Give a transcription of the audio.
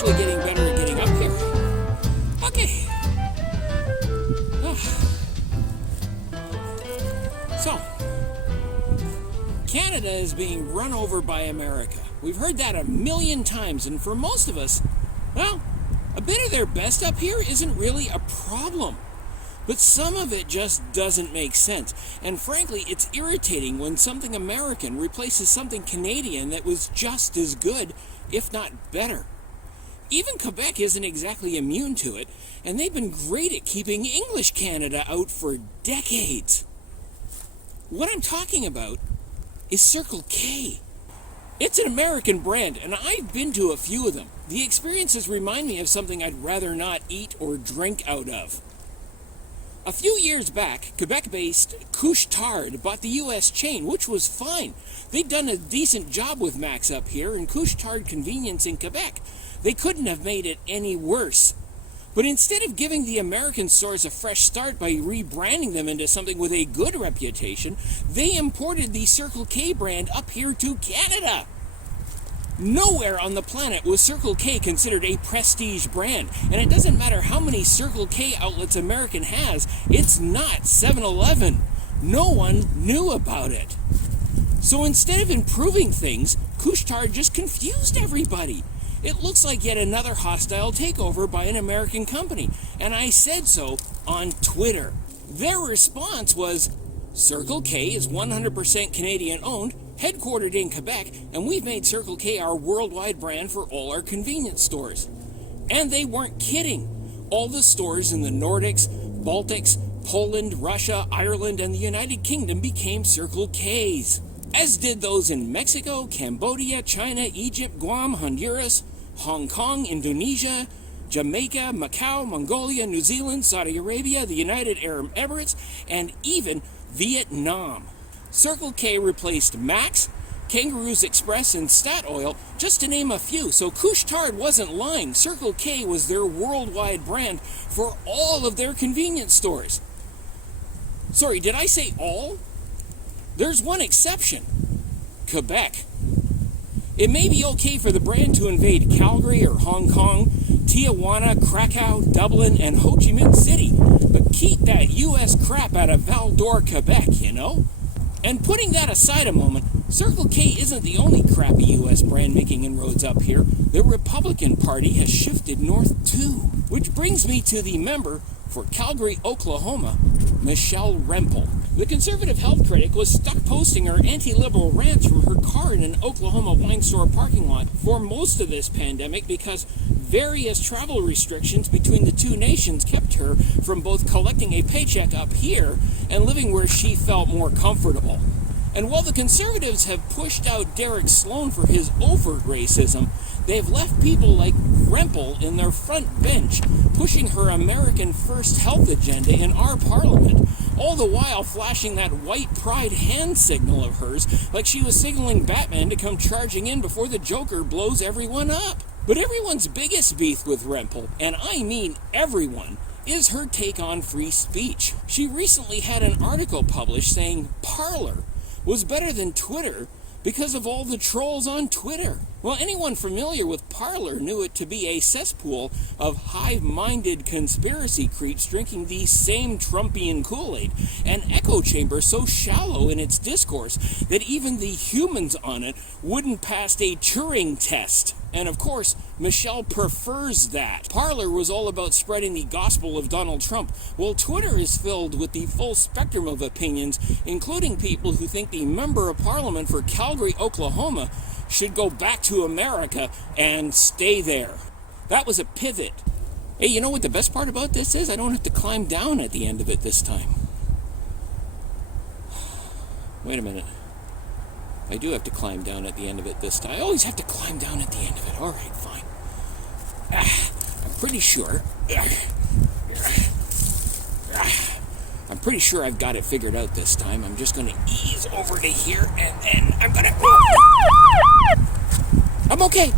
actually getting better at getting up here. Okay. So, Canada is being run over by America. We've heard that a million times, and for most of us, well, a bit of their best up here isn't really a problem. But some of it just doesn't make sense. And frankly, it's irritating when something American replaces something Canadian that was just as good, if not better. Even Quebec isn't exactly immune to it, and they've been great at keeping English Canada out for decades. What I'm talking about is Circle K. It's an American brand, and I've been to a few of them. The experiences remind me of something I'd rather not eat or drink out of. A few years back, Quebec-based Couche-Tard bought the U.S. chain, which was fine. They'd done a decent job with Max up here and Couche-Tard convenience in Quebec. They couldn't have made it any worse. But instead of giving the American stores a fresh start by rebranding them into something with a good reputation, they imported the Circle K brand up here to Canada. Nowhere on the planet was Circle K considered a prestige brand, and it doesn't matter how many Circle K outlets American has, it's not 7-Eleven. No one knew about it. So instead of improving things, Couche-Tard just confused everybody. It looks like yet another hostile takeover by an American company, and I said so on Twitter. Their response was, Circle K is 100% Canadian owned, headquartered in Quebec, and we've made Circle K our worldwide brand for all our convenience stores. And they weren't kidding. All the stores in the Nordics, Baltics, Poland, Russia, Ireland, and the United Kingdom became Circle K's, as did those in Mexico, Cambodia, China, Egypt, Guam, Honduras, Hong Kong, Indonesia, Jamaica, Macau, Mongolia, New Zealand, Saudi Arabia, the United Arab Emirates, and even Vietnam. Circle K replaced Max, Kangaroo's Express, and Statoil, just to name a few. So Couche-Tard wasn't lying. Circle K was their worldwide brand for all of their convenience stores. Sorry, did I say all? There's one exception. Quebec. It may be okay for the brand to invade Calgary or Hong Kong, Tijuana, Krakow, Dublin, and Ho Chi Minh City, but keep that U.S. crap out of Val-d'Or, Quebec, you know? And putting that aside a moment, Circle K isn't the only crappy U.S. brand making inroads up here. The Republican Party has shifted north too. Which brings me to the member for Calgary, Oklahoma, Michelle Rempel. The conservative health critic was stuck posting her anti-liberal rants from her car in an Oklahoma wine store parking lot for most of this pandemic because various travel restrictions between the two nations kept her from both collecting a paycheck up here and living where she felt more comfortable. And while the conservatives have pushed out Derek Sloan for his overt racism, they've left people like Rempel in their front bench pushing her American First health agenda in our parliament, all the while flashing that white pride hand signal of hers like she was signaling Batman to come charging in before the Joker blows everyone up. But everyone's biggest beef with Rempel, and I mean everyone, is her take on free speech. She recently had an article published saying Parler was better than Twitter because of all the trolls on Twitter. Well, anyone familiar with Parler knew it to be a cesspool of hive-minded conspiracy creeps drinking the same Trumpian Kool-Aid, an echo chamber so shallow in its discourse that even the humans on it wouldn't pass a Turing test. And of course, Michelle prefers that. Parler was all about spreading the gospel of Donald Trump, while Twitter is filled with the full spectrum of opinions, including people who think the Member of Parliament for Calgary, Oklahoma, should go back to America and stay there. That was a pivot. Hey, you know what the best part about this is? I don't have to climb down at the end of it this time. Wait a minute. I do have to climb down at the end of it this time. I always have to climb down at the end of it. All right, fine. I'm pretty sure. I'm pretty sure I've got it figured out this time. I'm just going to ease over to here and I'm going to... I'm okay.